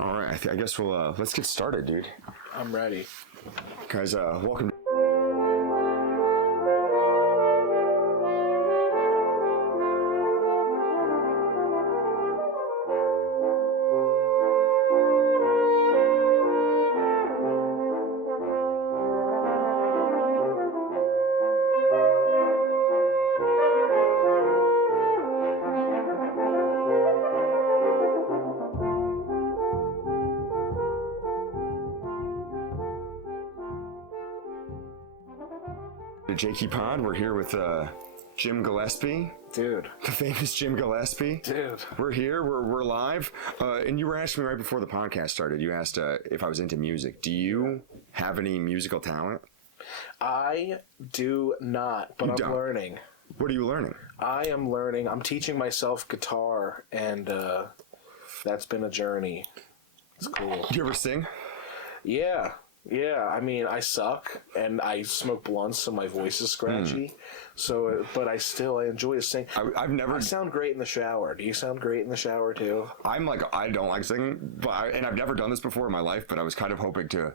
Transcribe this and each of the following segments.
All right, I guess we'll let's get started, dude. I'm ready. Guys, welcome. To Jakey Pod. We're here with Jim Gillespie, Dude. the famous Jim Gillespie. Dude. We're here. We're live. And you were asking me right before the podcast started. You asked if I was into music. Do you have any musical talent? I do not, but You I'm don't? learning. What are you learning? I am learning. I'm teaching myself guitar, and that's been a journey. It's cool. Do you ever sing? Yeah. I mean, I suck, and I smoke blunts, so my voice is scratchy. So, but I enjoy to sing. I've never. I sound great in the shower. Do you sound great in the shower, too? I don't like singing, but and I've never done this before in my life. But I was kind of hoping to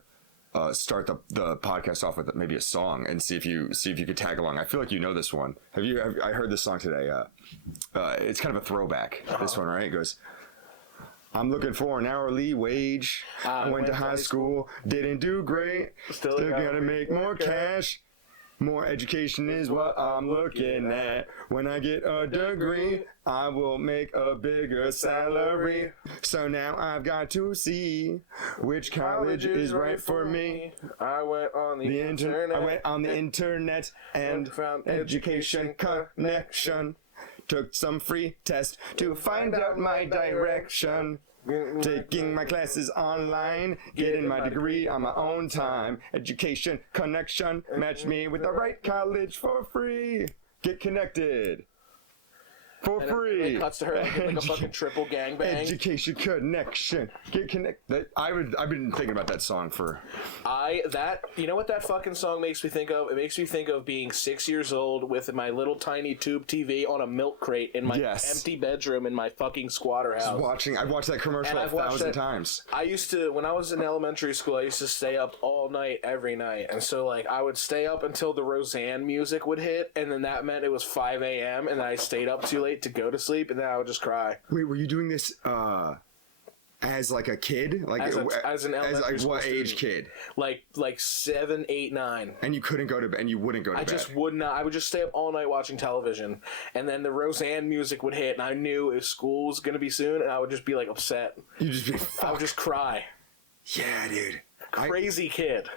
start the podcast off with maybe a song and see if you could tag along. I feel like you know this one. I heard this song today. It's kind of a throwback. This one, right? It goes, I'm looking for an hourly wage. I went to high school, didn't do great. Still gotta make more cash. More education is what I'm looking at. When I get a degree, I will make a bigger salary. So now I've got to see which college is right for me. I went on the internet. I went on the internet and found education connection. Took some free test to find out my direction. Taking my classes online, getting my degree on my own time. Education connection, match me with the right college for free. Get connected for free. It cuts to her like a fucking triple gangbang. Education connection, get connected. I've been thinking about that song for. You know what that fucking song makes me think of? It makes me think of being 6 years old with my little tiny tube TV on a milk crate in my empty bedroom in my fucking squatter house. I watched that commercial 1,000 times. I used to, when I was in elementary school, I used to stay up all night, every night. And so, like, I would stay up until the Roseanne music would hit, and then that meant it was 5 a.m., and then I stayed up too late to go to sleep, and then I would just cry. Wait, were you doing this as like a kid? Like as an elementary school what age kid? Like 7, 8, 9. And you couldn't go to bed, and you wouldn't go to bed. I just would not. I would just stay up all night watching television, and then the Roseanne music would hit, and I knew if school was gonna be soon, and I would just be like upset. You'd just be. Fuck. I would just cry. Yeah, dude. Crazy kid.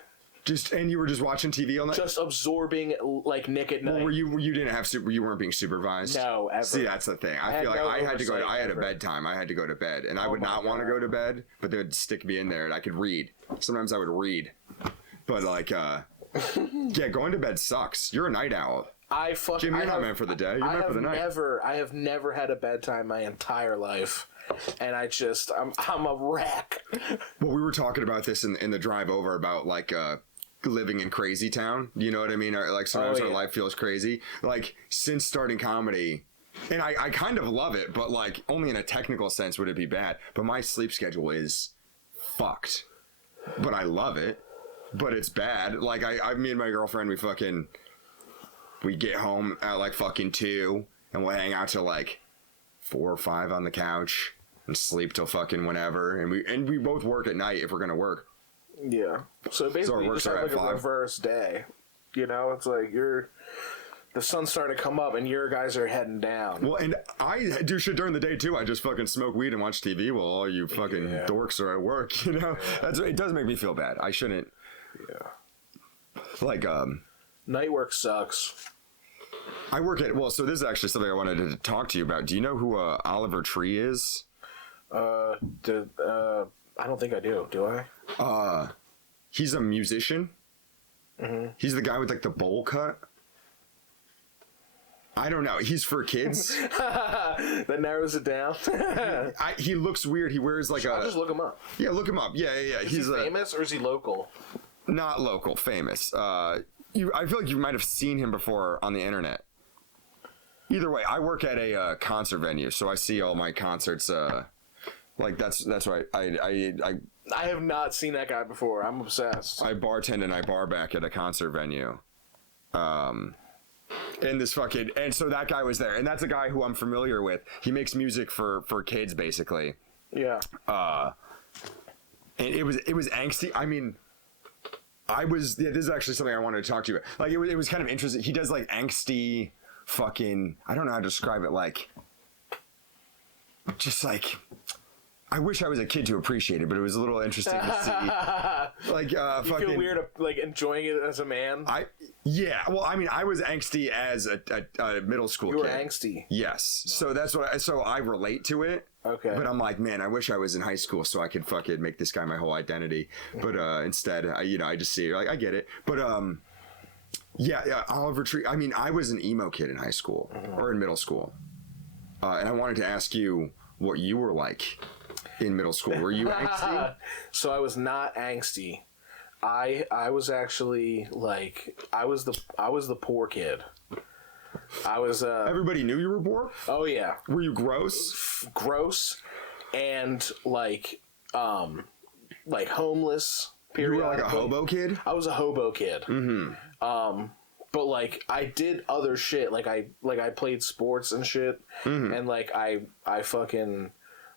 And you were just watching TV all night? Just absorbing like Nick at Night. Well, you didn't have you weren't being supervised? No, ever. See, that's the thing. I feel like I had to go. I had a bedtime. I had to go to bed, and I would not want to go to bed, but they would stick me in there, and I could read. Sometimes I would read, but like, yeah, going to bed sucks. You're a night owl. Jim, you're not meant for the day. You're meant for the night. I have never had a bedtime my entire life. And I'm a wreck. Well, we were talking about this in the drive over about like living in crazy town. You know what I mean? Or, like sometimes our life feels crazy. Like since starting comedy, and I kind of love it, but like only in a technical sense would it be bad. But my sleep schedule is fucked. But I love it. But it's bad. Like me and my girlfriend, we get home at like fucking 2, and we'll hang out till like 4 or 5 on the couch and sleep till fucking whenever. And we both work at night if we're gonna work. Yeah. So basically, you just have like a reverse day. You know, it's like the sun's starting to come up and your guys are heading down. Well, and I do shit during the day too. I just fucking smoke weed and watch TV while all you fucking dorks are at work. You know, it does make me feel bad. I shouldn't. Yeah. Like night work sucks. I work at so this is actually something I wanted to talk to you about. Do you know who Oliver Tree is? I don't think I do. Do I? He's a musician. Mm-hmm. He's the guy with like the bowl cut. I don't know. He's for kids. That narrows it down. He looks weird. He wears like I'll just look him up. Yeah, look him up. Yeah. Is he famous or is he local? Not local, famous. I feel like you might have seen him before on the internet. Either way, I work at a concert venue, so I see all my concerts Like that's right. I have not seen that guy before. I'm obsessed. I bartend and I bar back at a concert venue. And this fucking, and so that guy was there, and that's a guy who I'm familiar with. He makes music for kids, basically. Yeah. And it was angsty. I mean, this is actually something I wanted to talk to you about. Like, it was kind of interesting. He does like angsty fucking, I don't know how to describe it, like, just like, I wish I was a kid to appreciate it, but it was a little interesting to see. Like, you fucking, feel weird, like, enjoying it as a man? Yeah, well, I mean, I was angsty as a middle school kid. You were angsty? Yes. So that's what so I relate to it. Okay. But I'm like, man, I wish I was in high school so I could fucking make this guy my whole identity. But instead, I just see it. Like, I get it. But yeah, Oliver Tree. I mean, I was an emo kid in high school or in middle school. And I wanted to ask you what you were like in middle school. Were you angsty? So I was not angsty. I was actually like I was the poor kid. I was Everybody knew you were poor? Oh yeah. Were you gross? Gross and like homeless. You were like a hobo kid? I was a hobo kid. Mm-hmm. But like I did other shit. Like I played sports and shit. Mm-hmm. And like I fucking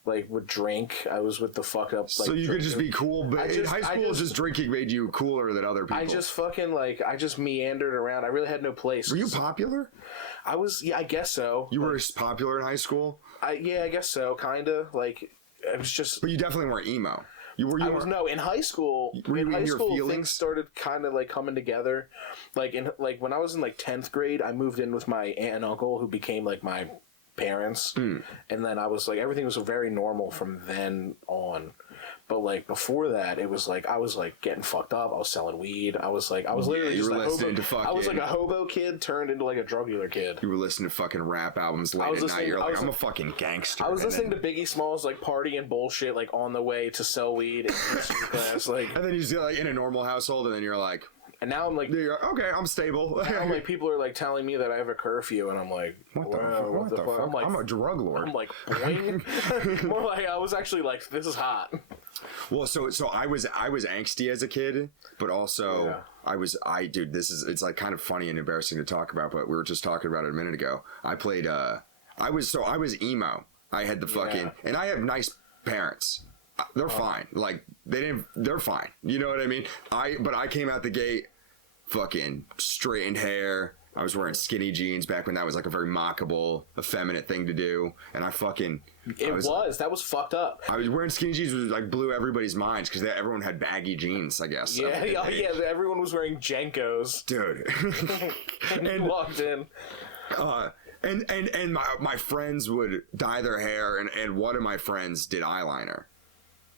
like would drink. I was with the fuck up. Like, so you could just be cool, but in high school, just drinking made you cooler than other people. I just fucking I just meandered around. I really had no place. Were you popular? I was. Yeah, I guess so. You were popular in high school? Yeah, I guess so. Kinda. Like it was just. But you definitely weren't emo. No, in high school. In high school, things started kind of like coming together. Like when I was in like 10th grade, I moved in with my aunt and uncle, who became like my parents, and then I was like, everything was very normal from then on. But like before that, it was like I was like getting fucked up. I was selling weed. I was literally just a hobo. I was like a hobo kid turned into like a drug dealer kid. You were listening to fucking rap albums late at night. You're like, I'm a fucking gangster. I was listening to Biggie Smalls like party and bullshit like on the way to sell weed in history class. Like, and then you just get like in a normal household, and then you're like. And now I'm like, okay, I'm stable. Now I'm like, people are like telling me that I have a curfew, and I'm like, what the fuck? I'm a drug lord. I'm like, boing. More like I was actually like, this is hot. Well, so I was angsty as a kid, but also dude, it's like kind of funny and embarrassing to talk about, but we were just talking about it a minute ago. I played I was emo. I had the fucking and I have nice parents. They're fine. Like they're fine. You know what I mean? But I came out the gate fucking straightened hair. I was wearing skinny jeans back when that was like a very mockable, effeminate thing to do. And that was fucked up. I was wearing skinny jeans, which like blew everybody's minds because everyone had baggy jeans, I guess. Yeah, everyone was wearing Jenkos. Dude. and walked in. And my friends would dye their hair, and one of my friends did eyeliner.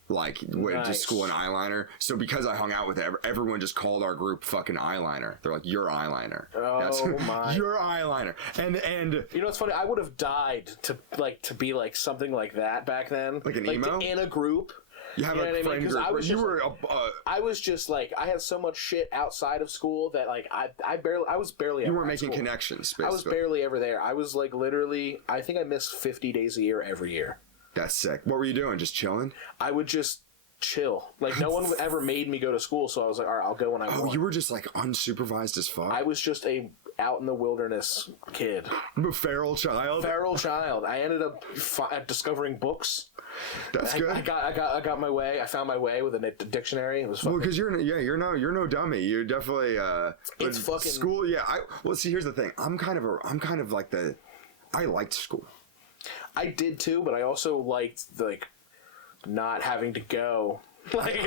Like, went to school in eyeliner. So because I hung out with everyone just called our group fucking eyeliner. They're like, you're eyeliner. Oh, my. You're eyeliner. And you know what's funny? I would have died to be like something like that back then. Like an emo? In a group. You have a friend group. I was just like, I had so much shit outside of school that like I was barely ever. You weren't making connections, basically. I was barely ever there. I was like literally, I think I missed 50 days a year every year. That's sick. What were you doing? Just chilling? I would just chill. Like, no one ever made me go to school, so I was like, all right, I'll go when I want. Oh, you were just like unsupervised as fuck? I was just a out in the wilderness kid. A feral child? Feral child. I ended up discovering books. That's good. I got my way. I found my way with a dictionary. It was fucking... Well, because you're no dummy. You're definitely it's fucking school. Yeah. See, here's the thing. I'm kind of like I liked school. I did too, but I also liked like not having to go. Like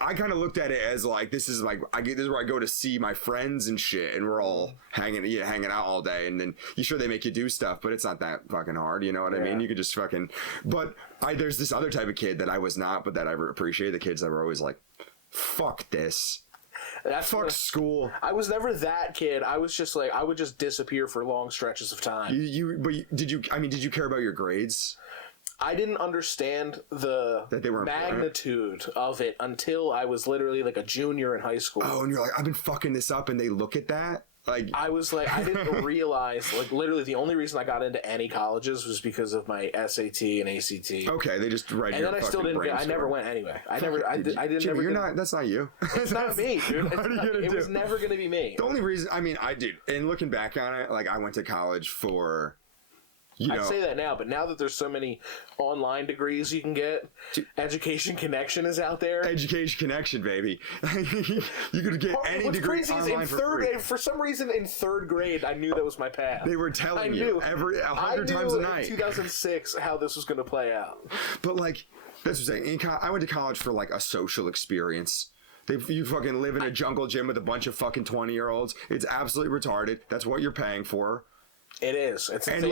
I kind of looked at it as like this is where I go to see my friends and shit, and we're all hanging out all day, and then they make you do stuff, but it's not that fucking hard, you know what I mean? You could just fucking. But there's this other type of kid that I was not, but that I appreciate, the kids that were always like, fuck this. Fuck school. I was never that kid. I was just like, I would just disappear for long stretches of time. Did you care about your grades? I didn't understand the magnitude of it until I was literally like a junior in high school. Oh, and you're like, I've been fucking this up, and they look at that? Like I was like, I didn't realize, like, literally the only reason I got into any colleges was because of my SAT and ACT. Okay, they just write. And then I still didn't. I never went anyway. I didn't. Jimmy, never you're not. That's not you. It's not me, dude. It was never gonna be me. The only reason, I mean, I did. And looking back on it, like I went to college for. I'd say that now, but now that there's so many online degrees you can get, Education Connection is out there. Education Connection, baby. You could get any degree online for free. For some reason, in third grade, I knew that was my path. They were telling you 100 times a night. In 2006, how this was going to play out. But like, that's what I'm saying. I went to college for like a social experience. You fucking live in a jungle gym with a bunch of fucking 20-year-olds. It's absolutely retarded. That's what you're paying for. It is. It's the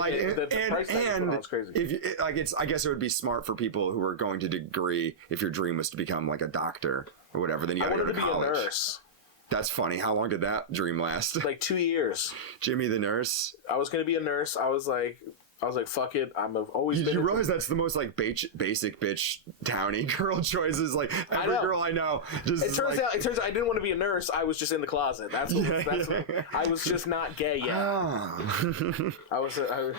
price tag is crazy. If you, I guess it would be smart for people who are going to degree. If your dream was to become like a doctor or whatever, then you got to go to college. Be a nurse. That's funny. How long did that dream last? Like 2 years. Jimmy the nurse. I was gonna be a nurse. I was like, fuck it. Always. You realize that's the most like basic bitch towny girl choices. Like every girl I know. Just it turns out I didn't want to be a nurse. I was just in the closet. I was just not gay yet. I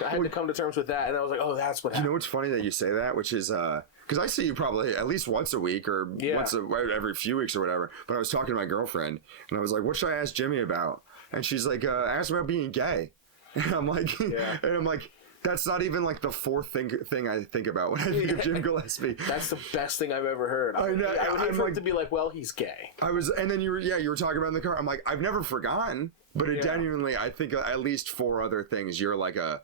had to come to terms with that, and I was like, oh, that's what happened. You know what's funny that you say that, which is because I see you probably at least once a week or every few weeks or whatever. But I was talking to my girlfriend, and I was like, what should I ask Jimmy about? And she's like, ask him about being gay. And I'm like, that's not even like the fourth thing I think about when I think of Jim Gillespie. That's the best thing I've ever heard. I would hate for it to be like, well, he's gay. And then you were talking about in the car. I'm like, I've never forgotten, but it genuinely, I think at least 4 other things. You're like a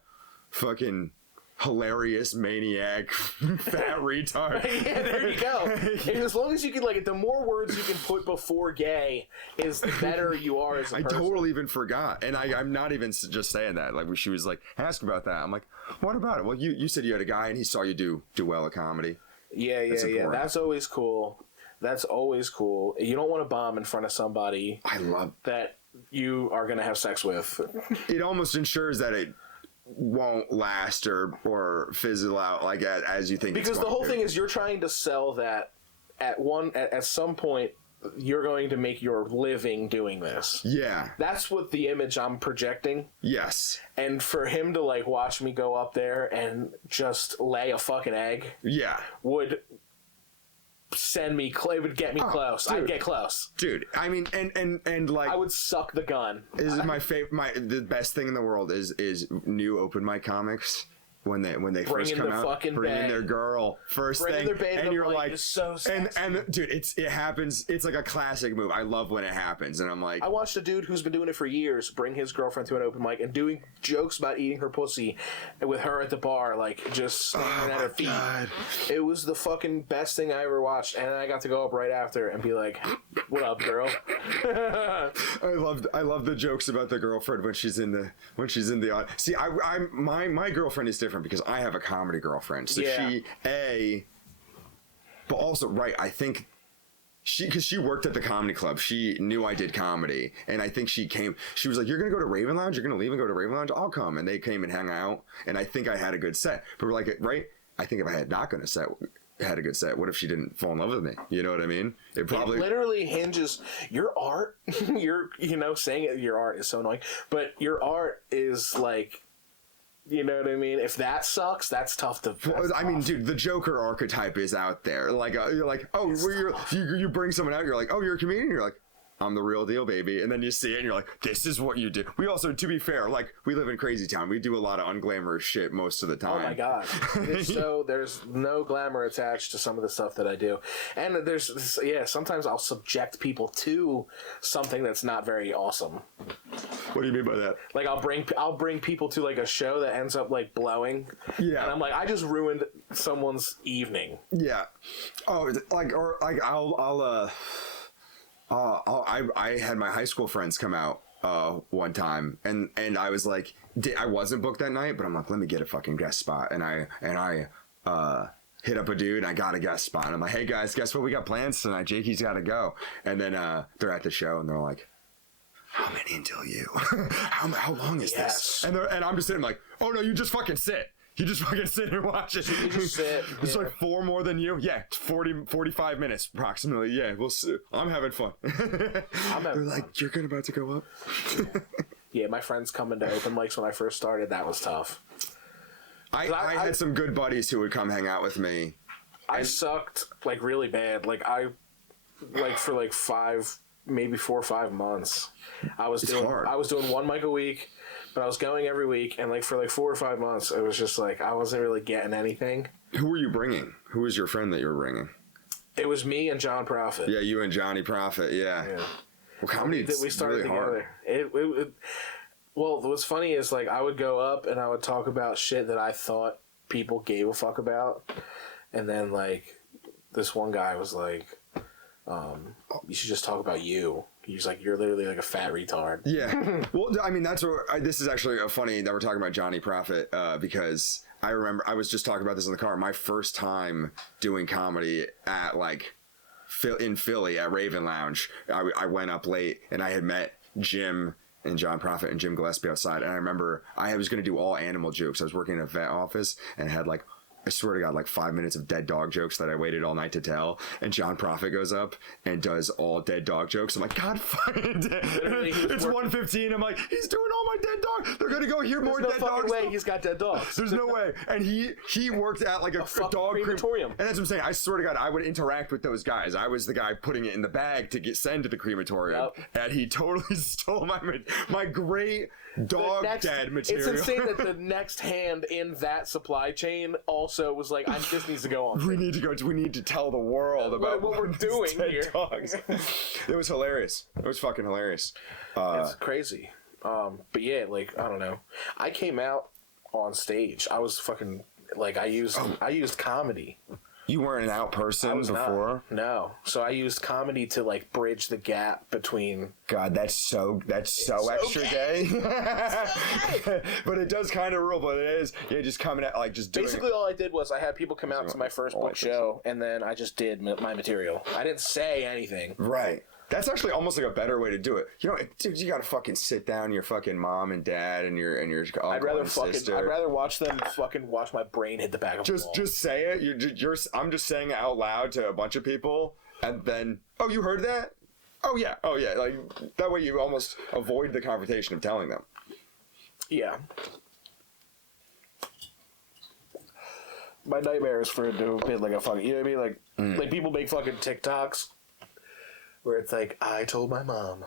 fucking hilarious maniac, fat retard. Yeah, there you go. And as long as you can, like, the more words you can put before gay, is the better you are as a person. I totally even forgot, and I'm not even just saying that. Like, she was like, ask about that. I'm like, what about it? Well, you said you had a guy, and he saw you do well at comedy. Yeah. That's always cool. That's always cool. You don't want to bomb in front of somebody. That you are going to have sex with. It almost ensures that it won't last or fizzle out like as you think. Because the whole thing is you're trying to sell that at some point you're going to make your living doing this. Yeah. That's what the image I'm projecting. Yes. And for him to like watch me go up there and just lay a fucking egg. Yeah. Would send me, it would get me close. Dude. I'd get close. Dude, I mean, and like, I would suck the gun. This is my favorite, the best thing in the world is new open mic comics. When they first come out, bring in their girl first thing, and you're like, so and dude, it happens. It's like a classic move. I love when it happens, and I'm like, I watched a dude who's been doing it for years bring his girlfriend to an open mic and doing jokes about eating her pussy, with her at the bar, like just standing at her feet. God. It was the fucking best thing I ever watched, and I got to go up right after and be like, "What up, girl?" I love the jokes about the girlfriend when she's in the see. My girlfriend is different because I have a comedy girlfriend, so but also I think because she worked at the comedy club, she knew I did comedy, and I think she was like, you're gonna go to Raven Lounge, you're gonna leave and go to Raven Lounge, I'll come. And they came and hung out, and I think I had a good set, but we're like, I think if I had not gonna had a good set, what if she didn't fall in love with me? You know what I mean? It literally hinges your art. Saying it, your art is so annoying, but your art is like, you know what I mean? If that sucks, that's tough to. I mean, dude, the Joker archetype is out there. Like, you're like, oh, you bring someone out, you're like, oh, you're a comedian. You're like, I'm the real deal, baby. And then you see it and you're like, this is what you do. We also, to be fair, like, we live in Crazy Town. We do a lot of unglamorous shit most of the time. Oh my God. There's no glamour attached to some of the stuff that I do. And sometimes I'll subject people to something that's not very awesome. What do you mean by that? Like, I'll bring people to like a show that ends up like blowing. Yeah. And I'm like, I just ruined someone's evening. Yeah. Oh, I had my high school friends come out one time, and I was like, I wasn't booked that night, but I'm like, let me get a fucking guest spot, and I hit up a dude, and I got a guest spot, and I'm like, hey guys, guess what, we got plans tonight, Jakey's gotta go. And then they're at the show, and they're like, how many until you? how long is this? And I'm just sitting like, oh no, you just fucking sit. You just fucking sit and watch it. You just sit. It's like 4 more than you. Yeah, 45 minutes approximately. Yeah, we'll see. I'm having fun. They're like, you're about to go up? Yeah, my friends coming to open mics when I first started, that was tough. I had some good buddies who would come hang out with me. I sucked like really bad. Like for like 4 or 5 months. I was doing one mic a week, but I was going every week, and like for like 4 or 5 months, it was just like I wasn't really getting anything. Who were you bringing? Who was your friend that you were bringing? It was me and John Prophet. Yeah, you and Johnny Prophet. Yeah. Well, comedy we started really together. Hard. Well, what's funny is like I would go up and I would talk about shit that I thought people gave a fuck about, and then like this one guy was like, "You should just talk about you." He's like, "You're literally like a fat retard." Yeah. Well, I mean, that's what this is actually funny that we're talking about Johnny Prophet because I remember I was just talking about this in the car. My first time doing comedy at like in Philly at Raven Lounge, I went up late and I had met Jim and John Prophet and Jim Gillespie outside, and I remember I was going to do all animal jokes. I was working in a vet office and had like, I swear to God, like 5 minutes of dead dog jokes that I waited all night to tell. And John Prophet goes up and does all dead dog jokes. I'm like, God fucking damn. It's 1:15. I'm like, he's doing all my dead dog. They're going to go hear more dead dogs. There's no fucking way he's got dead dogs. There's no way. And he worked at like a dog crematorium. And that's what I'm saying. I swear to God, I would interact with those guys. I was the guy putting it in the bag to send to the crematorium. Yep. And he totally stole my great dog dead material. It's insane that the next hand in that supply chain also was like, this needs to go on. We need to tell the world about what we're doing here. Dogs. It was hilarious. It was fucking hilarious. It's crazy. But yeah, like, I don't know. I came out on stage. I was fucking like, I used comedy. You weren't an out person before? No. So I used comedy to like bridge the gap between. God, that's so extra gay. But it does kind of rule, but it is. Yeah, just coming at like just doing basically all I did was I had people come out to my first book show, and then I just did my material. I didn't say anything. Right. That's actually almost like a better way to do it. You know, dude, you gotta fucking sit down your fucking mom and dad and your uncle and sister. I'd rather watch them fucking watch my brain hit the back of the wall. Just say it. I'm just saying it out loud to a bunch of people, and then, oh, you heard that? Oh yeah. Like that way you almost avoid the confrontation of telling them. Yeah. My nightmare is for it to be like a fucking, you know what I mean? Like people make fucking TikToks where it's like, I told my mom.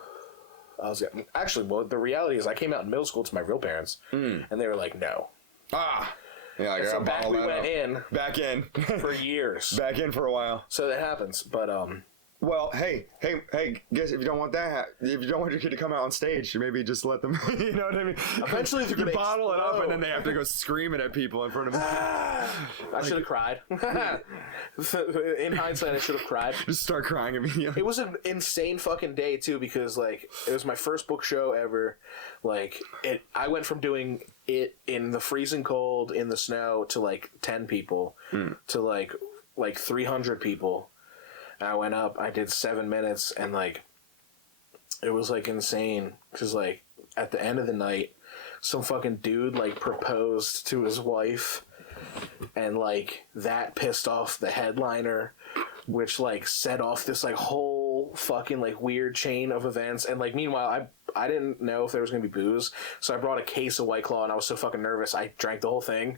Actually, well, the reality is I came out in middle school to my real parents, and they were like, no. Ah. Yeah, and so back we went in. Back in. For years. Back in for a while. So that happens, but well, hey, guess if you don't want if you don't want your kid to come out on stage, maybe just let them, you know what I mean? Eventually they're going to bottle it up and then they have to go screaming at people in front of them. I should have cried. In hindsight, I should have cried. Just start crying immediately. It was an insane fucking day, too, because, like, it was my first book show ever. Like, I went from doing it in the freezing cold, in the snow, to, like, 10 people, to, like 300 people. And I went up, I did 7 minutes, and, like, it was, like, insane. Because, like, at the end of the night, some fucking dude, like, proposed to his wife, and, like, that pissed off the headliner, which, like, set off this, like, whole fucking, like, weird chain of events. And, like, meanwhile, I didn't know if there was going to be booze, so I brought a case of White Claw, and I was so fucking nervous, I drank the whole thing,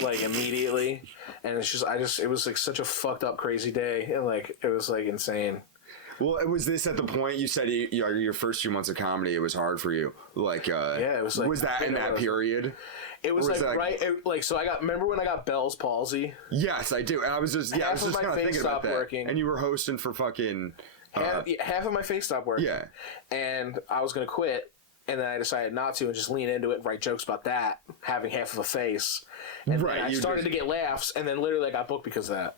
like, immediately. And it's just, it was, like, such a fucked up, crazy day, and, like, it was, like, insane. Well, was this at the point you said your first few months of comedy, it was hard for you? Like, yeah, it was, like... Was that in that period? It was, like, right... so remember when I got Bell's palsy? Yes, I do. And I was just kind of thinking about that. Working. And you were hosting for fucking... half of my face stopped working. Yeah. And I was going to quit, and then I decided not to and just lean into it and write jokes about that, having half of a face. And then I started to get laughs, and then literally I got booked because of that.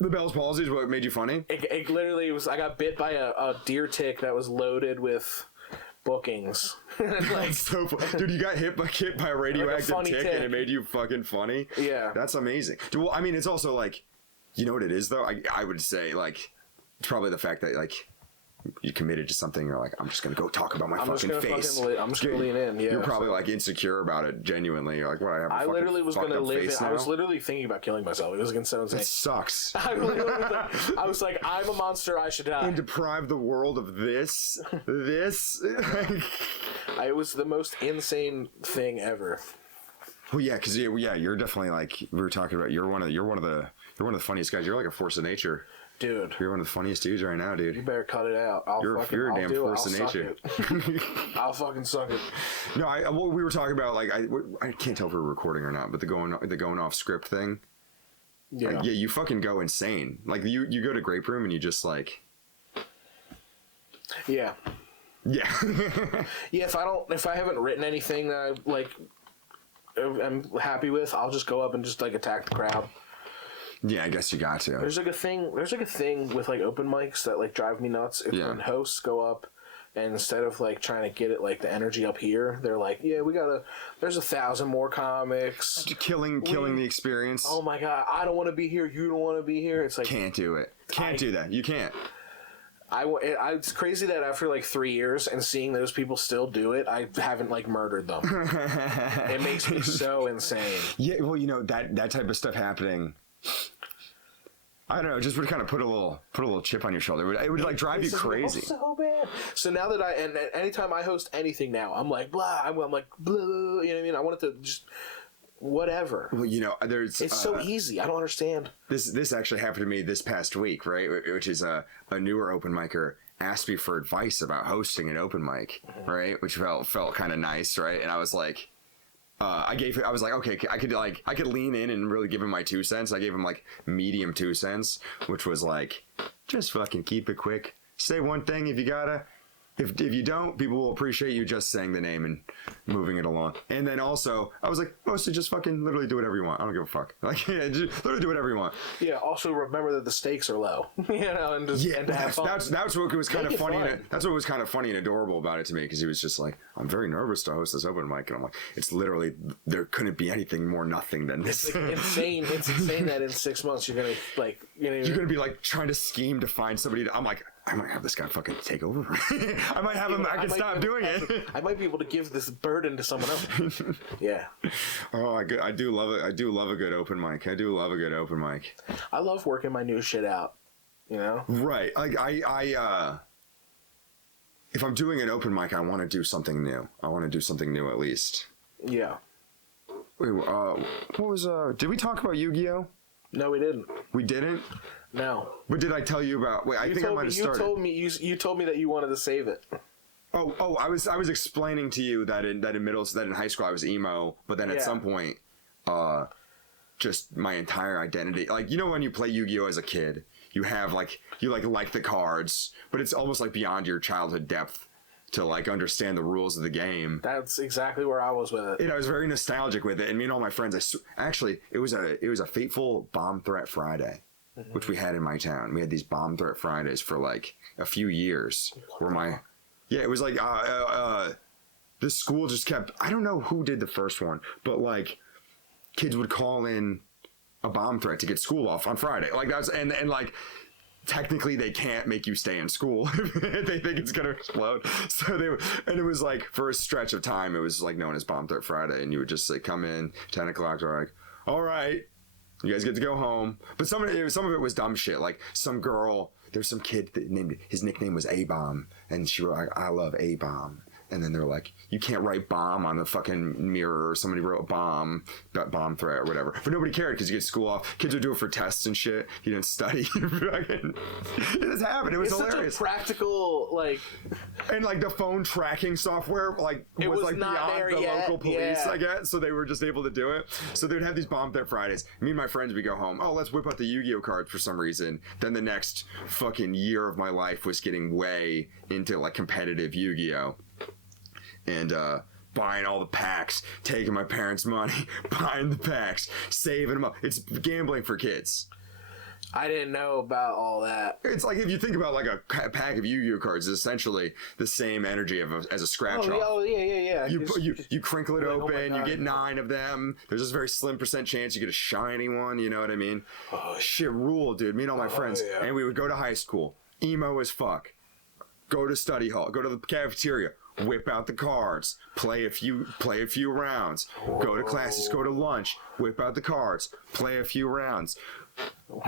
The Bell's palsy is what made you funny? It literally was, I got bit by a deer tick that was loaded with bookings. Like, so, dude, you got hit by a radioactive tick and it made you fucking funny? Yeah. That's amazing. Dude, well, I mean, it's also like, you know what it is, though? I would say, like, it's probably the fact that, like, you committed to something. You're like, I'm just gonna go talk about my I'm fucking face. I'm just gonna lean in. Yeah, you're probably like insecure about it. Genuinely, you're like, what? I literally was gonna live. I was literally thinking about killing myself. It was gonna sound insane. It sucks. I was like, I'm a monster. I should die. And deprive the world of this. It was the most insane thing ever. Well, yeah, because you're definitely like we were talking about. You're one of the funniest guys. You're like a force of nature. Dude, you're one of the funniest dudes right now, dude. You better cut it out. You're a damn force of nature. I'll fucking suck it. No, we were talking about like I can't tell if we're recording or not, but the going off script thing. Yeah, like, you fucking go insane. Like you go to Grape Room and you just like. Yeah. Yeah. Yeah. If I haven't written anything that I'm happy with, I'll just go up and just like attack the crowd. Yeah, I guess you got to. There's like a thing with like open mics that like drive me nuts. When hosts go up and instead of like trying to get it like the energy up here, they're like, yeah, there's 1,000 more comics. Killing the experience. Oh my God, I don't want to be here. You don't want to be here. It's like, can't do it. Can't do that. You can't. It's crazy that after like 3 years and seeing those people still do it, I haven't like murdered them. It makes me so insane. Yeah, well, that type of stuff happening. I don't know. Just would kind of put a little chip on your shoulder. It would like drive you crazy. So bad. So now that and anytime I host anything now, I'm like blah. I'm like blah. You know what I mean? I want it to just whatever. Well, it's so easy. I don't understand. This actually happened to me this past week, right? Which is a newer open micer asked me for advice about hosting an open mic, right? Which felt kind of nice, right? And I was like. I was like, okay, I could lean in and really give him my 2 cents. I gave him like medium 2 cents, which was like, just fucking keep it quick. Say one thing if you gotta. If you don't, people will appreciate you just saying the name and moving it along. And then also, I was like, mostly just fucking literally do whatever you want. I don't give a fuck. Like, yeah, just literally do whatever you want. Yeah. Also, remember that the stakes are low. And to have fun. That's what was kind of funny. That's what was kind of funny and adorable about it to me, because he was just like, I'm very nervous to host this open mic, and I'm like, it's literally there couldn't be anything more nothing than this. It's like insane. It's insane that in 6 months you're gonna like you're gonna be like trying to scheme to find somebody. I'm like. I might have this guy fucking take over. I might have him. I can stop doing it. I might be able to give this burden to someone else. Yeah. Oh, I do love it. I do love a good open mic. I love working my new shit out. Right. Like I if I'm doing an open mic, I want to do something new. I want to do something new at least. Yeah. Wait. What was Did we talk about Yu-Gi-Oh? No, we didn't. We didn't? No. But did I tell you about? Wait, I think I might have started. You told me that you wanted to save it. Oh! I was explaining to you that in high school I was emo, but then at some point, just my entire identity, like when you play Yu-Gi-Oh as a kid, you have like the cards, but it's almost like beyond your childhood depth to like understand the rules of the game. That's exactly where I was with it. And I was very nostalgic with it, and me and all my friends. Actually, it was a fateful bomb threat Friday. Mm-hmm. Which we had in my town. We had these bomb threat Fridays for like a few years. It was like the school just kept. I don't know who did the first one, but like kids would call in a bomb threat to get school off on Friday. Like that's and like technically they can't make you stay in school if they think it's gonna explode. So and it was like for a stretch of time it was like known as Bomb Threat Friday, and you would just like come in 10 o'clock. They're like, all right. You guys get to go home. But some of it was dumb shit. Like some girl, there's some kid that his nickname was A-Bomb. And she wrote, I love A-Bomb. And then they're like, you can't write bomb on the fucking mirror. Or somebody wrote bomb threat or whatever. But nobody cared because you get school off. Kids would do it for tests and shit. You didn't study. It just happened. It was hilarious. Such a practical, like... And like the phone tracking software like was like beyond the local police, I guess. So they were just able to do it. So they'd have these bomb threat Fridays. Me and my friends would go home. Oh, let's whip out the Yu-Gi-Oh cards for some reason. Then the next fucking year of my life was getting way into like competitive Yu-Gi-Oh. And buying all the packs, taking my parents' money, buying the packs, saving them up. It's gambling for kids. I didn't know about all that. It's like if you think about like a pack of Yu-Gi-Oh cards, it's essentially the same energy as a scratch off. Oh yeah. You crinkle it open, you get 9 of them. There's this very slim % chance you get a shiny one. You know what I mean? Shit rule, dude. Me and all my friends, and we would go to high school, emo as fuck. go to study hall, go to the cafeteria, whip out the cards, play a few rounds, go to classes, go to lunch, whip out the cards, play a few rounds,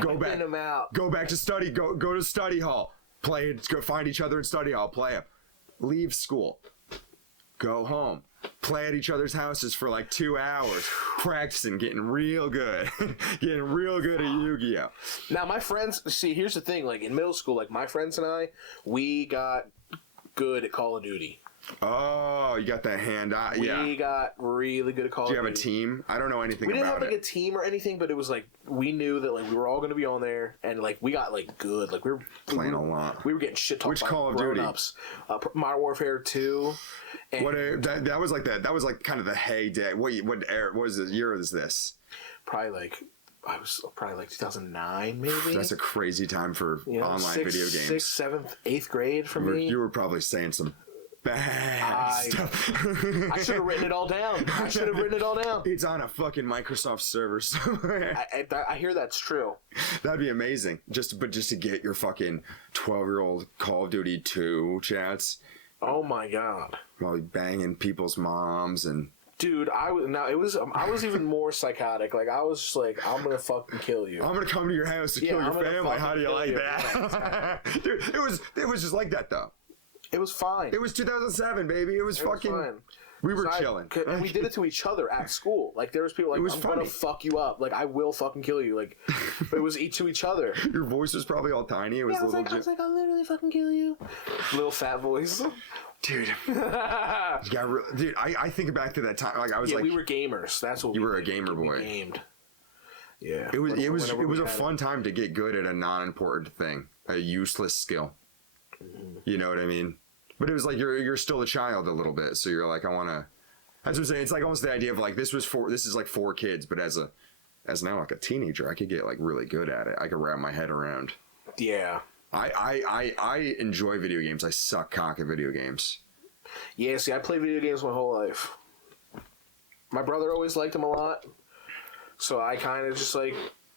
go back to study, go to study hall, go find each other in study hall, play them, leave school, go home, play at each other's houses for like 2 hours, practicing, getting real good at Yu-Gi-Oh. Now my friends, see, here's the thing, like in middle school, like my friends and I, we got good at Call of Duty. Oh, you got that hand eye. Yeah. We got really good at Call of Duty. Do you have a team? I don't know anything about it. We didn't have like a team or anything, but it was like we knew that like we were all going to be on there, and like we got like good. Like we were playing a lot. We were getting shit talked. Which Call of Duty? Modern Warfare 2. And that was like that. That was like kind of the heyday. What was the year was this? Probably like. I was probably like 2009, maybe. That's a crazy time for online video games. 6th, 7th, 8th grade for me. You were probably saying some bad stuff. I should have written it all down. It's on a fucking Microsoft server somewhere. I hear that's true. That'd be amazing. Just to get your fucking 12-year-old Call of Duty 2 chats. Oh my god. While banging people's moms and. Dude, I was even more psychotic. Like I was just like, I'm gonna fucking kill you. I'm gonna come to your house to kill your family. How do you like that? Dude, it was just like that though. It was fine. It was 2007, baby. It was fucking. Fine. We were chilling. And we did it to each other at school. Like there was people like, I'm gonna fuck you up. Like I will fucking kill you. Like, but it was to each other. Your voice was probably all tiny. It was I was like, I'll literally fucking kill you. Little fat voice. Dude, dude, I think back to that time. Like I was we were gamers. That's what you were a gamer boy. We gamed. Yeah, it was a fun time to get good at a non-important thing, a useless skill. Mm-hmm. You know what I mean? But it was like you're still a child a little bit, so you're like, I want to. That's what I'm saying. It's like almost the idea of like this is like for kids, but as now like a teenager, I could get like really good at it. I could wrap my head around. Yeah. I enjoy video games. I suck cock at video games. Yeah, see, I played video games my whole life. My brother always liked them a lot, so I kind of just like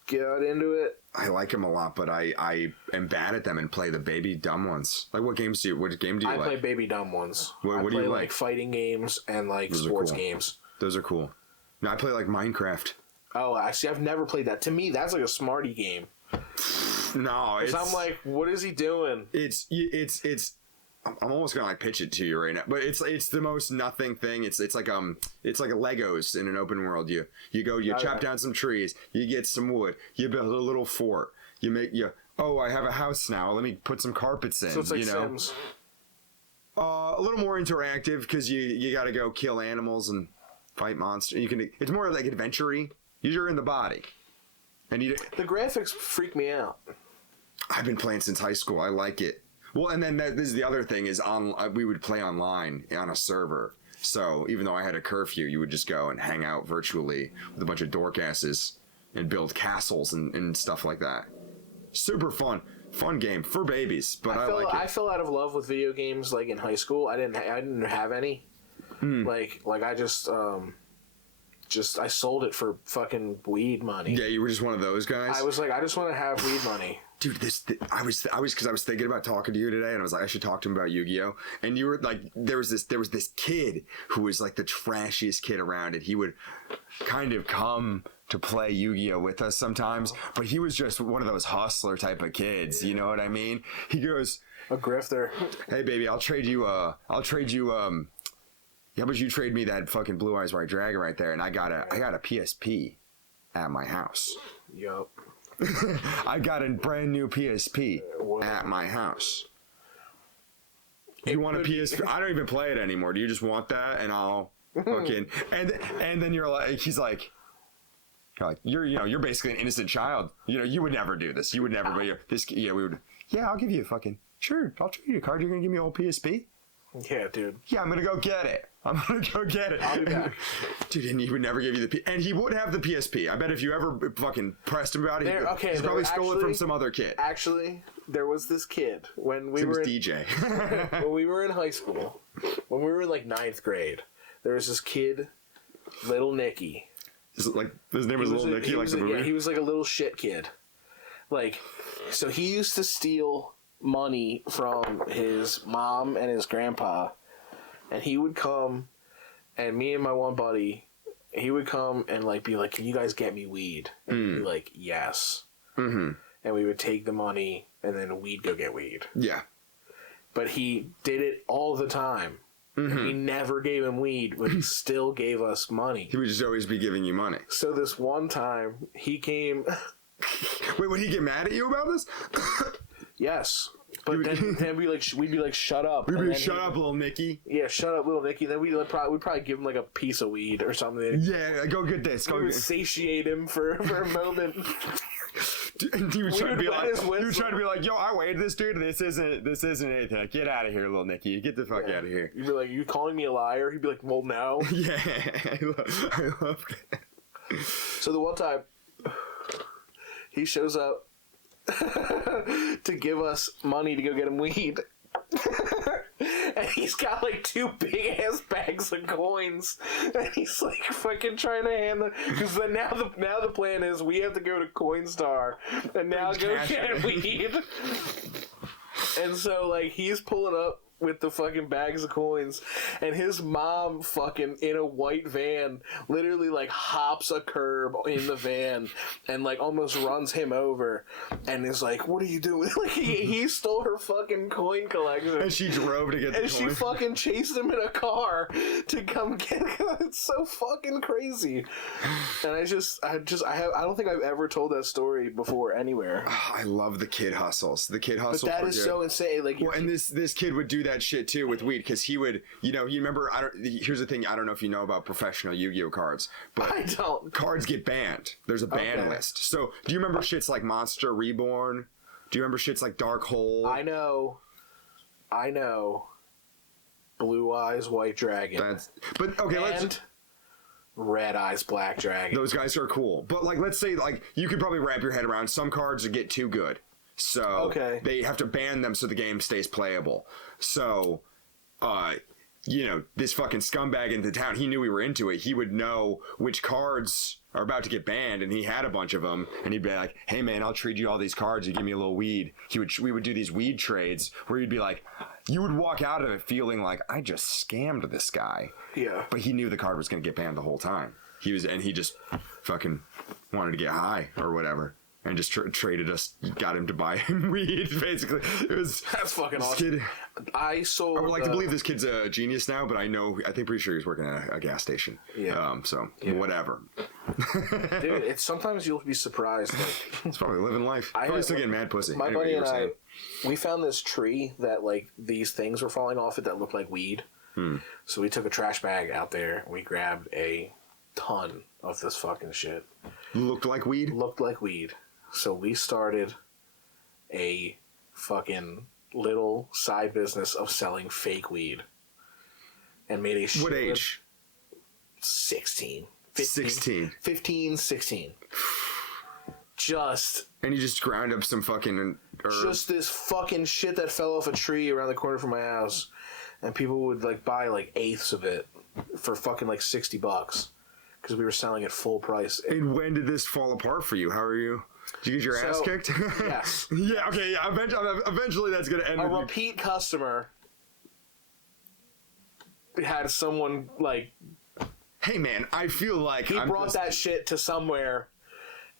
got into it. I like them a lot, but I am bad at them and play the baby dumb ones. Like what game do you like? I play baby dumb ones. What do you like? Fighting games and like sports games. Those are cool. No, I play like Minecraft. Oh, actually, I've never played that. To me, that's like a smarty game. No, it's. I'm like, what is he doing? It's. I'm almost gonna like pitch it to you right now, but it's the most nothing thing. It's like Legos in an open world. You chop down some trees, you get some wood, you build a little fort, I have a house now. Let me put some carpets in. So it's like Sims. A little more interactive because you got to go kill animals and fight monsters. It's more like adventure-y. You're in the body. And the graphics freak me out. I've been playing since high school. I like it. Well, and then this is the other thing is we would play online on a server. So even though I had a curfew, you would just go and hang out virtually with a bunch of dorkasses and build castles and stuff like that. Super fun game for babies. But I like it. I fell out of love with video games like in high school. I didn't have any. Like I just I sold it for fucking weed money. Yeah, you were just one of those guys. I was like, I just want to have weed money. Dude, I was because I was thinking about talking to you today, and I was like, I should talk to him about Yu-Gi-Oh. And you were like, there was this kid who was like the trashiest kid around, and he would kind of come to play Yu-Gi-Oh with us sometimes, but he was just one of those hustler type of kids. You know what I mean? He goes, a grifter. Hey, baby, I'll trade you. How about you trade me that fucking Blue Eyes White Dragon right there, and I got a PSP at my house. Yup. I got a brand new PSP at my house. You want a PSP? I don't even play it anymore. Do you just want that? And I'll fucking and then he's like you're basically an innocent child. You would never do this. You would never. But we would. Yeah, I'll give you a fucking sure. I'll trade you a card. You're gonna give me a whole PSP. Yeah, dude. Yeah, I'm gonna go get it. I'll be back. Dude, and he would never give you and he would have the PSP. I bet if you ever fucking pressed him about it, he probably stole it from some other kid. Actually, there was this kid when we His were DJ. when we were in high school, when we were in like 9th grade, there was this kid, Little Nicky. Is it like his name was Little Nicky, like the movie? Yeah, he was like a little shit kid. Like, so he used to steal money from his mom and his grandpa, and he would come, and me and my one buddy, he would come and like be like, "Can you guys get me weed?" And we'd be like, "Yes." Mm-hmm. And we would take the money, and then we'd go get weed. Yeah. But he did it all the time. Mm-hmm. We never gave him weed, but he still gave us money. He would just always be giving you money. So this one time, he came... Wait, would he get mad at you about this? Yes. But then we'd be like, shut up. We'd be like, shut up, little Nicky. Yeah, shut up, little Nicky. Then we'd probably give him like a piece of weed or something. Yeah, go get this. We would satiate him for a moment. And you would try to be like, yo, I waited this dude. This isn't anything. Like, get out of here, little Nicky. Get the fuck out of here. You'd be like, you calling me a liar? He'd be like, well, no. Yeah, I love that. So the one time, he shows up to give us money to go get him weed. And he's got like 2 big ass bags of coins, and he's like fucking trying to hand them, because then now the plan is we have to go to Coinstar and now go get weed. And so like he's pulling up with the fucking bags of coins, and his mom fucking in a white van literally like hops a curb in the van and like almost runs him over and is like, what are you doing? Like he stole her fucking coin collection, and she drove to get the and coin. She fucking chased him in a car to come get it. It's so fucking crazy. And I don't think I've ever told that story before anywhere. Oh, I love the kid hustles. The kid hustle. But that is so insane. Like, well, and this kid would do that shit too with weed, because he would, you remember, here's the thing, I don't know if you know about professional Yu-Gi-Oh cards, but I don't. Cards get banned. There's a ban list. So do you remember shits like Monster Reborn? Do you remember shits like Dark Hole? I know. Blue Eyes White Dragon. Let's Red Eyes Black Dragon. Those guys are cool. But like, let's say like you could probably wrap your head around some cards that get too good. So they have to ban them so the game stays playable. So, this fucking scumbag into town, he knew we were into it. He would know which cards are about to get banned, and he had a bunch of them. And he'd be like, "Hey man, I'll trade you all these cards. You give me a little weed." We would do these weed trades where you'd be like, you would walk out of it feeling like, I just scammed this guy. Yeah. But he knew the card was going to get banned the whole time. He just fucking wanted to get high or whatever. And just traded us, got him to buy him weed, basically. That's fucking awesome. Kid, I would like to believe this kid's a genius now, but I think pretty sure he's working at a gas station. Yeah. Whatever. Dude, it's sometimes you'll be surprised. Like, it's probably living life. Probably still getting mad pussy. My buddy and I, we found this tree that like these things were falling off it that looked like weed. So we took a trash bag out there. We grabbed a ton of this fucking shit. Looked like weed? Looked like weed. So we started a fucking little side business of selling fake weed. And made a shit. What age? 16. 15, 16. And you just ground up some fucking herb. Just this fucking shit that fell off a tree around the corner from my house. And people would like buy like eighths of it for fucking like $60. Because we were selling it full price. And when did this fall apart for you? How are you? Did you get your ass kicked? Yes. Yeah, okay, yeah. Eventually that's going to end. A repeat customer had someone like... Hey, man, I feel like... He brought that shit to somewhere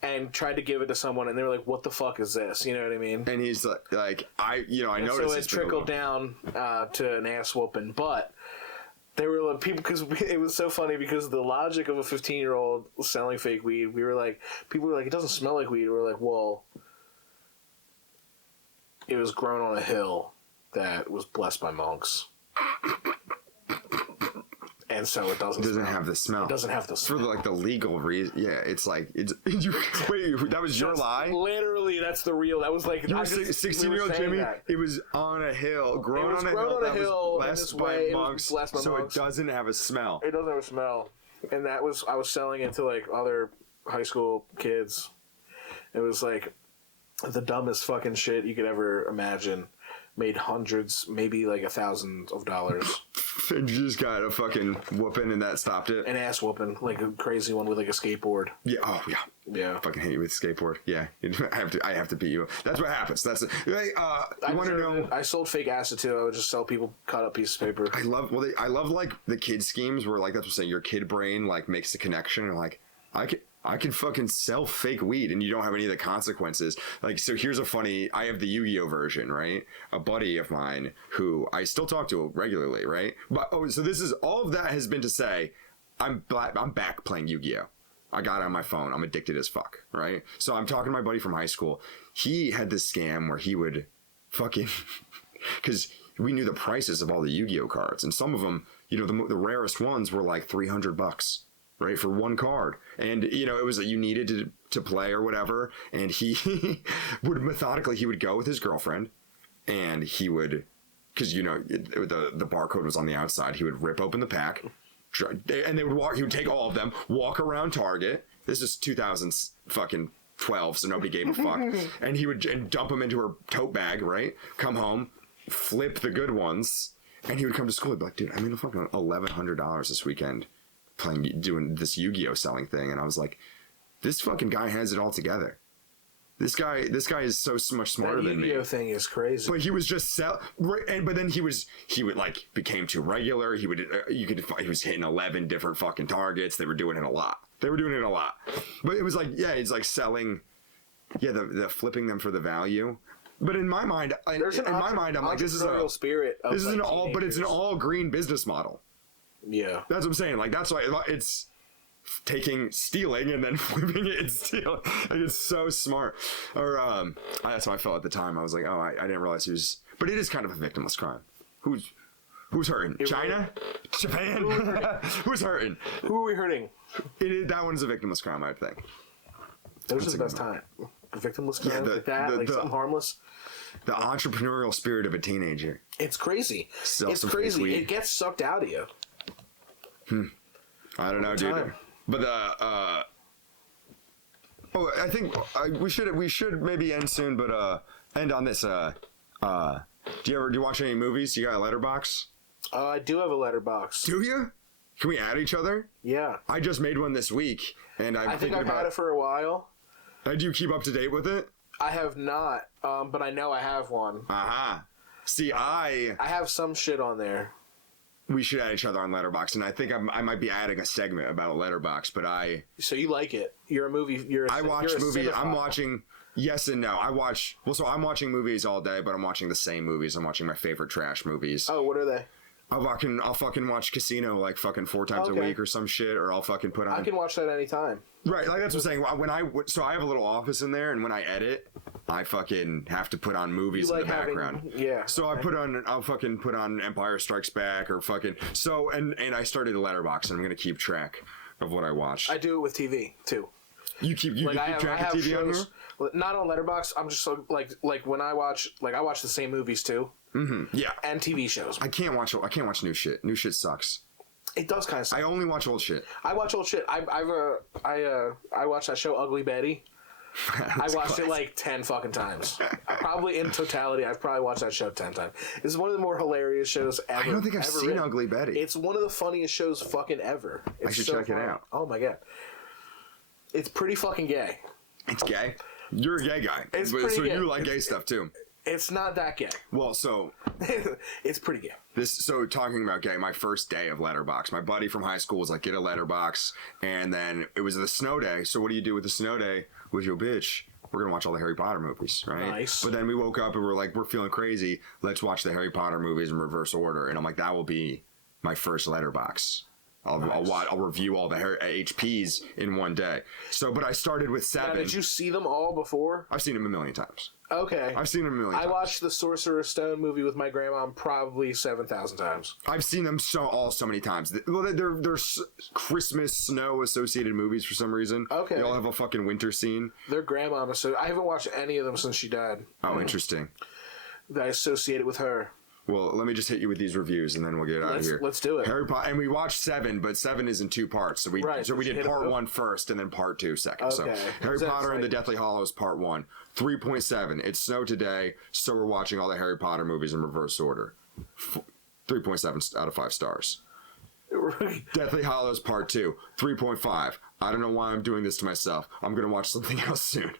and tried to give it to someone, and they were like, what the fuck is this? You know what I mean? And he's like I noticed... So it trickled down to an ass whooping, but... They were like, people, because it was so funny because the logic of a 15-year-old selling fake weed, we were like, people were like, it doesn't smell like weed. We were like, well, it was grown on a hill that was blessed by monks. And so it doesn't have the smell. It doesn't have the smell. For like the legal reason. Yeah, it's like, wait, that was your lie? Literally, that's the real, that was like... You were 16-year-old Jimmy, that. It was on a hill, grown on a hill that was blessed by monks, so it doesn't have a smell. It doesn't have a smell. And I was selling it to like other high school kids. It was like the dumbest fucking shit you could ever imagine. made hundreds, maybe like $1,000s. And you just got a fucking whooping and that stopped it? An ass whooping, like a crazy one with like a skateboard. Yeah, oh yeah. Yeah. I fucking hate you with a skateboard. Yeah. I have to beat you. That's what happens. That's it. Hey, you want to know? I sold fake acid too. I would just sell people cut up pieces of paper. I love like the kid schemes where like that's what I'm saying, your kid brain like makes the connection and like I can fucking sell fake weed and you don't have any of the consequences. Like, so here's I have the Yu-Gi-Oh version, right? A buddy of mine who I still talk to regularly, right? But, so this is, all of that has been to say, I'm back playing Yu-Gi-Oh. I got it on my phone. I'm addicted as fuck, right? So I'm talking to my buddy from high school. He had this scam where he would fucking, because we knew the prices of all the Yu-Gi-Oh cards. And some of them, you know, the rarest ones were like $300. Right, for one card. And, you know, it was that you needed to play or whatever. And he he would go with his girlfriend and he would, because, you know, the barcode was on the outside. He would rip open the pack and he would take all of them, walk around Target. This is 2012, so nobody gave a fuck. And he would dump them into her tote bag, right? Come home, flip the good ones. And he would come to school and be like, dude, I made a fucking $1,100 this weekend doing this Yu-Gi-Oh selling thing. And I was like, this fucking guy has it all together. This guy is so much smarter than me. Yu-Gi-Oh thing is crazy. But he was just but then he would like became too regular. He was hitting 11 different fucking targets. They were doing it a lot. But it was like, yeah, it's like selling, yeah, the flipping them for the value. But in my mind, I'm like, this is an all green business model. Yeah, that's what I'm saying. Like, that's why it's stealing and then flipping it and stealing. Like, it's so smart. Or that's how I felt at the time. I was like, oh, I didn't realize he was. But it is kind of a victimless crime. Who's hurting? China? Japan? Who's hurting? Who are we hurting? That one's a victimless crime, I think. Those are the best time. Victimless crime, like that, like something harmless. The entrepreneurial spirit of a teenager. It's crazy. It's crazy. It gets sucked out of you. I don't know, dude. But I think we should maybe end soon, but end on this. Do you watch any movies? You got a letterbox? I do have a letterbox. Do you? Can we add each other? Yeah. I just made one this week, and I think I've had it for a while. Do you keep up to date with it? I have not, but I know I have one. See, I have some shit on there. We should add each other on Letterboxd, and I think I might be adding a segment about Letterboxd, but So you like it? You're a movie. I watch movies. I'm watching. Yes and no. I'm watching movies all day, but I'm watching the same movies. I'm watching my favorite trash movies. Oh, what are they? I'll fucking watch Casino like fucking 4 times a week or some shit, or I'll fucking put on. I can watch that anytime. Right, like that's what I'm saying. So I have a little office in there, and when I edit, I fucking have to put on movies in the background. Yeah. So I'll fucking put on Empire Strikes Back or fucking and I started a Letterboxd, and I'm gonna keep track of what I watch. I do it with TV too. You keep track of TV on here? Not on Letterboxd. I'm just so like when I watch the same movies too. Mm-hmm. Yeah. And TV shows. I can't watch new shit. New shit sucks. It does kind of suck. I only watch old shit. I watch old shit. I watched that show Ugly Betty. I watched it like 10 fucking times. Probably in totality, I've probably watched that show 10 times. It's one of the more hilarious shows ever. I don't think I've seen Ugly Betty. It's one of the funniest shows fucking ever. I should check it out. Oh my god. It's pretty fucking gay. It's gay? You're a gay guy. It's pretty gay. You like gay stuff too. It's not that gay. Well, so it's pretty gay. So talking about gay, my first day of Letterboxd, my buddy from high school was like, get a Letterboxd, and then it was the snow day. So what do you do with the snow day with your bitch? We're gonna watch all the Harry Potter movies, right? Nice. But then we woke up and we're like, we're feeling crazy. Let's watch the Harry Potter movies in reverse order. And I'm like, that will be my first Letterboxd. I'll review all the HPs in one day. So, but I started with 7. Now, did you see them all before? I've seen them a million times. Okay. I've seen them a million times. I watched the Sorcerer's Stone movie with my grandma probably 7,000 times. I've seen them so many times. Well, they're Christmas snow associated movies for some reason. Okay. They all have a fucking winter scene. They're grandma, so I haven't watched any of them since she died. Oh, interesting. That I associate it with her. Well, let me just hit you with these reviews, and then we'll get out of here. Let's do it. Harry Potter, and we watched 7, but 7 is in 2 parts. So we did part 1 first, and then part 2 second. Okay. So Harry Potter and the Deathly Hallows, part 1. 3.7. It snowed today, so we're watching all the Harry Potter movies in reverse order. 3.7 out of 5 stars. Deathly Hallows Part 2, 3.5. I don't know why I'm doing this to myself. I'm going to watch something else soon.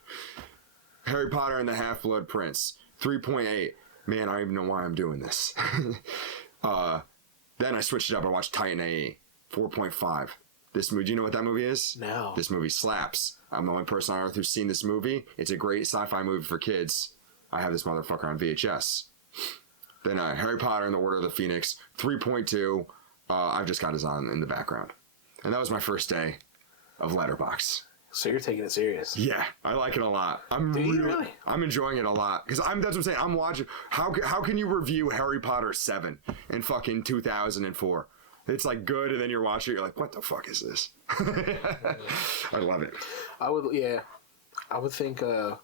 Harry Potter and the Half-Blood Prince, 3.8. Man, I don't even know why I'm doing this. Then I switched it up. I watched Titan AE, 4.5. This movie, do you know what that movie is? No. This movie slaps. I'm the only person on earth who's seen this movie. It's a great sci-fi movie for kids. I have this motherfucker on VHS. Then Harry Potter and the Order of the Phoenix, 3.2. I've just got his on in the background. And that was my first day of Letterboxd. So you're taking it serious. Yeah, I like it a lot. I'm enjoying it a lot. Because that's what I'm saying. I'm watching. How can you review Harry Potter 7 in fucking 2004? It's like good, and then you're watching it, you're like, what the fuck is this? I love it. I would think, I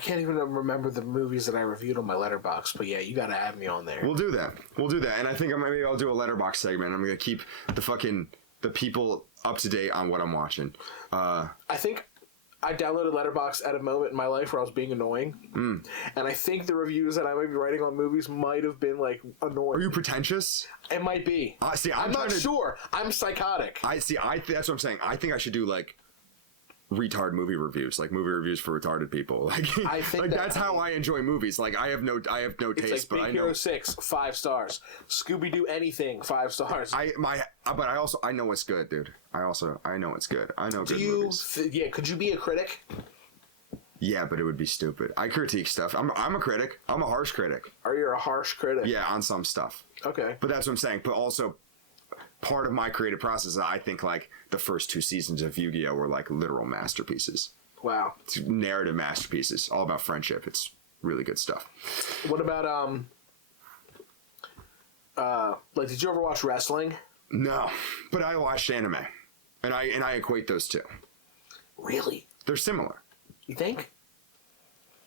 can't even remember the movies that I reviewed on my Letterboxd, but yeah, you gotta add me on there. We'll do that. And I think maybe I'll do a Letterboxd segment. I'm gonna keep the people up to date on what I'm watching. I think I downloaded Letterboxd at a moment in my life where I was being annoying. And I think the reviews that I might be writing on movies might have been, like, annoying. Are you pretentious? It might be. I'm not sure. I'm psychotic. That's what I'm saying. I think I should do, like, retard movie reviews, like movie reviews for retarded people. Like, I think that's how I enjoy movies. Like, I have no taste, like but I know. Big Hero 6, 5 stars. Scooby Doo anything, 5 stars. But I know what's good, dude. I know it's good. I know good movies. Could you be a critic? Yeah, but it would be stupid. I critique stuff. I'm a critic. I'm a harsh critic. Are you a harsh critic? Yeah, on some stuff. Okay. But that's what I'm saying. But also, part of my creative process is I think, like, the first 2 seasons of Yu-Gi-Oh! Were, like, literal masterpieces. Wow. It's narrative masterpieces. All about friendship. It's really good stuff. What about, did you ever watch wrestling? No, but I watched anime. And I equate those two. Really? They're similar. You think?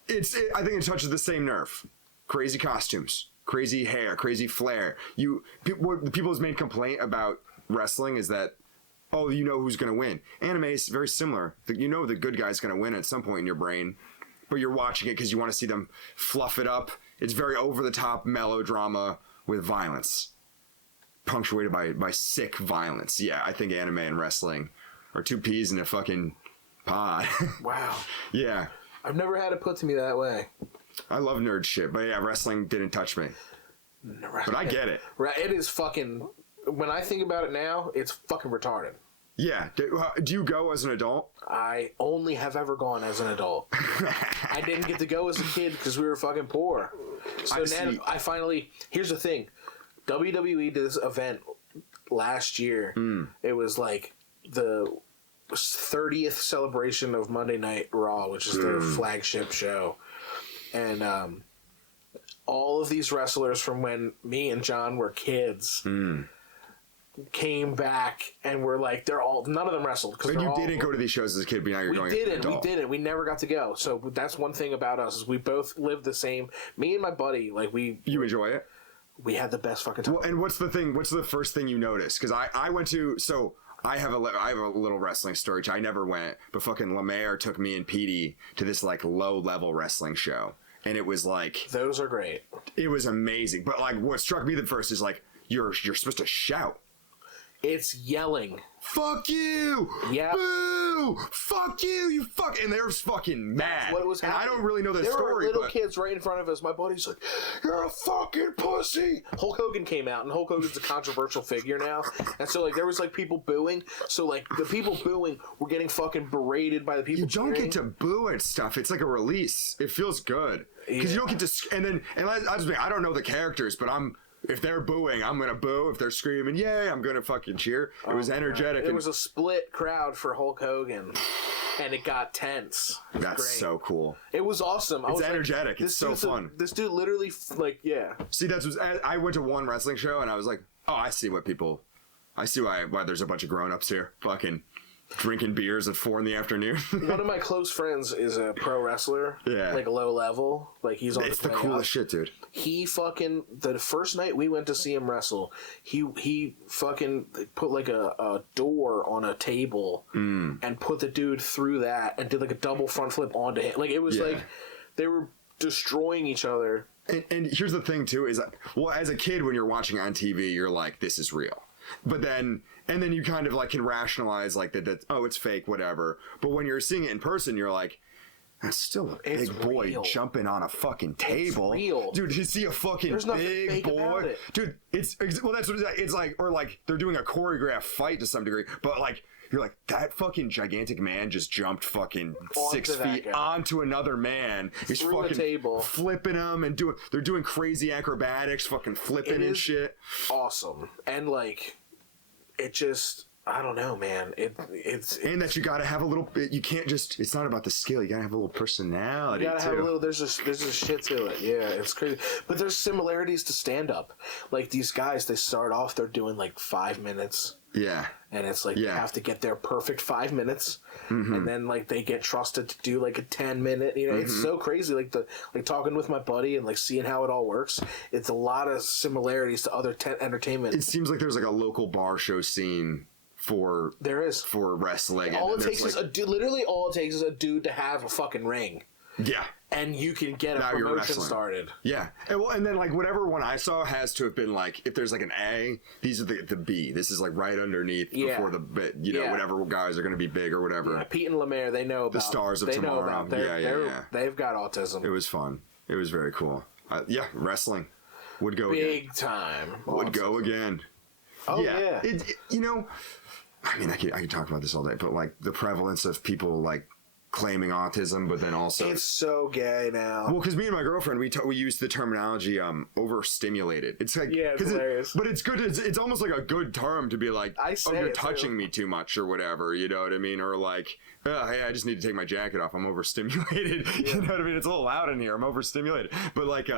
I think it touches the same nerve. Crazy costumes, crazy hair, crazy flair. The people's main complaint about wrestling is that, oh, you know who's going to win. Anime is very similar. You know the good guy's going to win at some point in your brain, but you're watching it because you want to see them fluff it up. It's very over-the-top melodrama with violence, punctuated by sick violence. Yeah, I think anime and wrestling are 2 peas in a fucking pod. Wow. Yeah. I've never had it put to me that way. I love nerd shit, but yeah, wrestling didn't touch me. But I get it. It is fucking... When I think about it now, it's fucking retarded. Yeah. Do you go as an adult? I only have ever gone as an adult. I didn't get to go as a kid because we were fucking poor. So then I finally... Here's the thing. WWE did this event last year. It was like the 30th celebration of Monday Night Raw, which is their flagship show. And all of these wrestlers from when me and John were kids came back and were like, none of them wrestled. But you didn't go to these shows as a kid, but now you're going as an adult. We didn't. We never got to go. So that's one thing about us is we both lived the same. Me and my buddy, like You enjoy it? We had the best fucking time. Well, and what's the thing? What's the first thing you notice? Because I went to... So... I have a little wrestling story, which I never went, but fucking Lemaire took me and Petey to this, like, low-level wrestling show. And it was, like... Those are great. It was amazing. But, like, what struck me the first is, like, you're supposed to shout. It's yelling. Fuck you! Yeah. Boo! Fuck you! You fuck! And they're fucking mad. That's what was happening. And I don't really know the story, There were little kids right in front of us. My buddy's like, "You're a fucking pussy!" Hulk Hogan came out, and Hulk Hogan's a controversial figure now. And so, like, there was, like, people booing. So, like, the people booing were getting fucking berated by the people You don't get to boo at stuff. It's like a release. It feels good. Because you don't get to... And I don't know the characters, but if they're booing, I'm going to boo. If they're screaming, yay, I'm going to fucking cheer. It was energetic. It was a split crowd for Hulk Hogan, and it got tense. That's so cool. It was awesm. It's energetic. It's so fun. This dude literally, like, yeah. See, I went to one wrestling show, and I was like, oh, I see why there's a bunch of grown-ups here. Fucking drinking beers at 4 p.m. One of my close friends is a pro wrestler. Yeah. Like low level. Like he's on It's the coolest shit, dude. He fucking, the first night we went to see him wrestle, he fucking put like a door on a table and put the dude through that and did like a double front flip onto him. Like it was like they were destroying each other. And here's the thing too, is well, as a kid when you're watching on TV, you're like, this is real. But then you kind of like can rationalize like that oh, it's fake, whatever. But when you're seeing it in person, you're like, that's still a big boy jumping on a fucking table. It's real. Dude, you see a fucking big boy. Dude, it's well, that's what it's like. Or like they're doing a choreographed fight to some degree. But like, you're like, that fucking gigantic man just jumped fucking 6 feet onto another man. He's through fucking a table, flipping them and they're doing crazy acrobatics, fucking flipping and shit. Awesome. And like, it just, I don't know, man. It's and that you gotta have a little bit. You can't just. It's not about the skill. You gotta have a little personality. You gotta have a little. There's a shit to it. Yeah, it's crazy. But there's similarities to stand up. Like these guys, they start off. They're doing like 5 minutes. Yeah. And it's like you have to get their perfect 5 minutes, and then like they get trusted to do like a 10-minute. You know, it's so crazy. Like talking with my buddy and like seeing how it all works. It's a lot of similarities to other entertainment. It seems like there's like a local bar show scene. For wrestling. All it takes is a dude. Literally, all it takes is a dude to have a fucking ring. Yeah. And you can get a promotion started. Yeah. And then like whatever one I saw has to have been like, if there's like an A, these are the B. This is like right underneath before the bit. You know, whatever guys are going to be big or whatever. Yeah, Pete and Lemaire, they know about the stars of tomorrow. They've got autism. It was fun. It was very cool. Wrestling would go big time. Would go again. Oh yeah. You know. I mean, I could talk about this all day, but like the prevalence of people like claiming autism, but then also it's so gay now. Well, because me and my girlfriend we use the terminology overstimulated. It's like it's hilarious. But it's good. It's almost like a good term to be like, oh, you're touching me too much or whatever. You know what I mean? Or like, hey, I just need to take my jacket off. I'm overstimulated. Yeah. You know what I mean? It's a little loud in here. I'm overstimulated. But like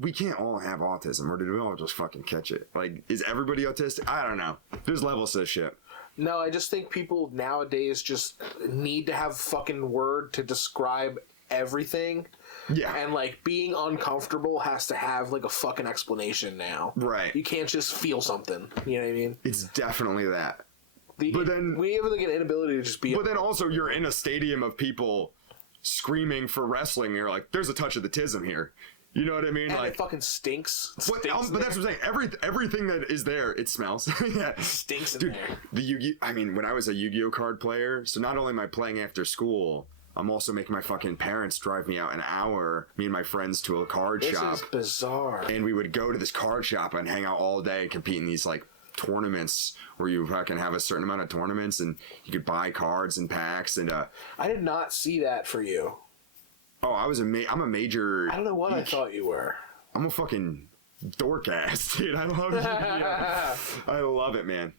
we can't all have autism, or did we all just fucking catch it? Like, is everybody autistic? I don't know. There's levels to this shit. No, I just think people nowadays just need to have a fucking word to describe everything. Yeah. And like being uncomfortable has to have like a fucking explanation now. Right. You can't just feel something. You know what I mean? It's definitely that. But then we have like an inability to just be. But then also you're in a stadium of people screaming for wrestling. And you're like, there's a touch of the tism here. You know what I mean? And like, it fucking stinks. But that's what I'm saying. Everything that is there, it smells. Yeah. It stinks in there. The Yu-Gi-Oh! I mean, when I was a Yu-Gi-Oh! Card player, so not only am I playing after school, I'm also making my fucking parents drive me out an hour, me and my friends, to a card shop. This is bizarre. And we would go to this card shop and hang out all day and compete in these like tournaments where you fucking have a certain amount of tournaments and you could buy cards and packs and I did not see that for you. Oh, I'm a major. I don't know what I thought you were. I'm a fucking dork ass, dude. I love it. I love it, man.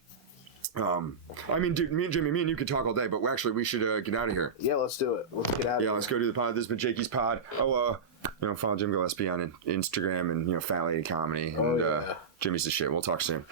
I mean, dude, me and Jimmy, me and you could talk all day, but we should get out of here. Yeah, let's do it. Let's get out of here. Yeah, let's go do the pod. This has been Jakey's Pod. Oh, follow Jim Gillespie on Instagram and, Fat Lady Comedy. And Jimmy's the shit. We'll talk soon.